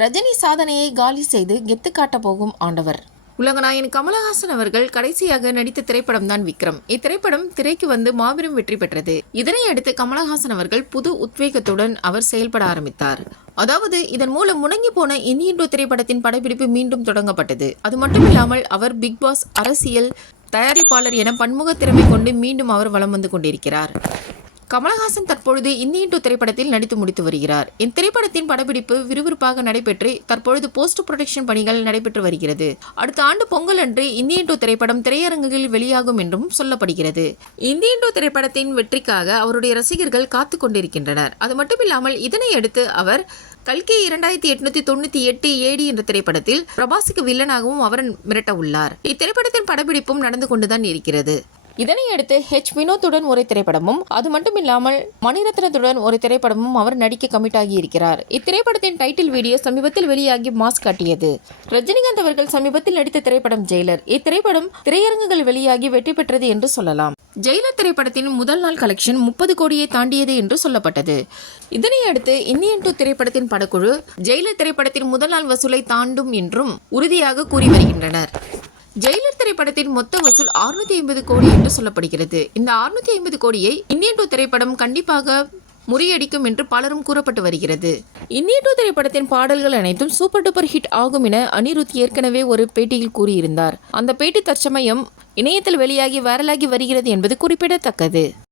ரஜினி சாதனையை காலி செய்து கெத்து காட்ட போகும் ஆண்டவர். உலகநாயகன் கமலஹாசன் அவர்கள் கடைசியாக நடித்த திரைப்படம் தான் விக்ரம். இத்திரைப்படம் திரைக்கு வந்து மாபெரும் வெற்றி பெற்றது. இதனை அடுத்து கமலஹாசன் அவர்கள் புது உத்வேகத்துடன் அவர் செயல்பட ஆரம்பித்தார். அதாவது இதன் மூலம் முடங்கி போன இந்தியன் 2 திரைப்படத்தின் படப்பிடிப்பு மீண்டும் தொடங்கப்பட்டது. அது மட்டுமில்லாமல் அவர் பிக் பாஸ், அரசியல், தயாரிப்பாளர் என பன்முக திறமை கொண்டு மீண்டும் அவர் வலம் வந்து கொண்டிருக்கிறார். கமலஹாசன் தற்பொழுது இந்தியன் 2 திரைப்படத்தில் நடித்து முடித்து வருகிறார். இத்திரைப்படத்தின் படப்பிடிப்பு விறுவிறுப்பாக நடைபெற்று தற்பொழுது போஸ்ட் ப்ரொடக்ஷன் பணிகள் நடைபெற்று வருகிறது. அடுத்த ஆண்டு பொங்கல் அன்று இந்தியன் 2 திரைப்படம் திரையரங்குகளில் வெளியாகும் என்றும் சொல்லப்படுகிறது. இந்தியன் 2 திரைப்படத்தின் வெற்றிக்காக அவருடைய ரசிகர்கள் காத்து கொண்டிருக்கின்றனர். அது மட்டுமில்லாமல் இதனை அடுத்து அவர் கல்கி 2898 ஏடி என்ற திரைப்படத்தில் பிரபாஸுக்கு வில்லனாகவும் அவர் மிரட்ட உள்ளார். இத்திரைப்படத்தின் படப்பிடிப்பும் நடந்து கொண்டுதான் இருக்கிறது. இதனையடுத்து வினோத்துடன் ஒரு திரைப்படமும், அது மட்டுமில்லாமல் மணிரத்னத்துடன் ஒரு திரைப்படமும் அவர் நடிக்க கமிட் ஆகி இருக்கிறார். இத்திரைப்படத்தின் டைட்டில் வீடியோ சமீபத்தில் வெளியாகி மாஸ் காட்டியது. ரஜினிகாந்த் அவர்கள் சமீபத்தில் நடித்த திரைப்படம் ஜெயிலர். இத்திரைப்படம் திரையரங்குகள் வெளியாகி வெற்றி பெற்றது என்று சொல்லலாம். ஜெயிலர் திரைப்படத்தின் முதல் நாள் கலெக்ஷன் 30 கோடியை தாண்டியது என்று சொல்லப்பட்டது. இதனையடுத்து இந்தியன் 2 திரைப்படத்தின் படக்குழு ஜெயிலர் திரைப்படத்தின் முதல் நாள் வசூலை தாண்டும் என்றும் உறுதியாக கூறி வருகின்றனர். ஜெயிலர் திரைப்படத்தின் மொத்த வசூல் 650 கோடி என்று சொல்லப்படுகிறது. இந்த 650 கோடியை இந்தியன் 2 திரைப்படம் கண்டிப்பாக முறியடிக்கும் என்று பலரும் கூறப்பட்டு வருகிறது. இந்தியன் 2 திரைப்படத்தின் பாடல்கள் அனைத்தும் சூப்பர் டூப்பர் ஹிட் ஆகும் என அனிருத் ஏற்கனவே ஒரு பேட்டியில் கூறியிருந்தார். அந்த பேட்டி தற்சமயம் இணையத்தில் வெளியாகி வைரலாகி வருகிறது என்பது குறிப்பிடத்தக்கது.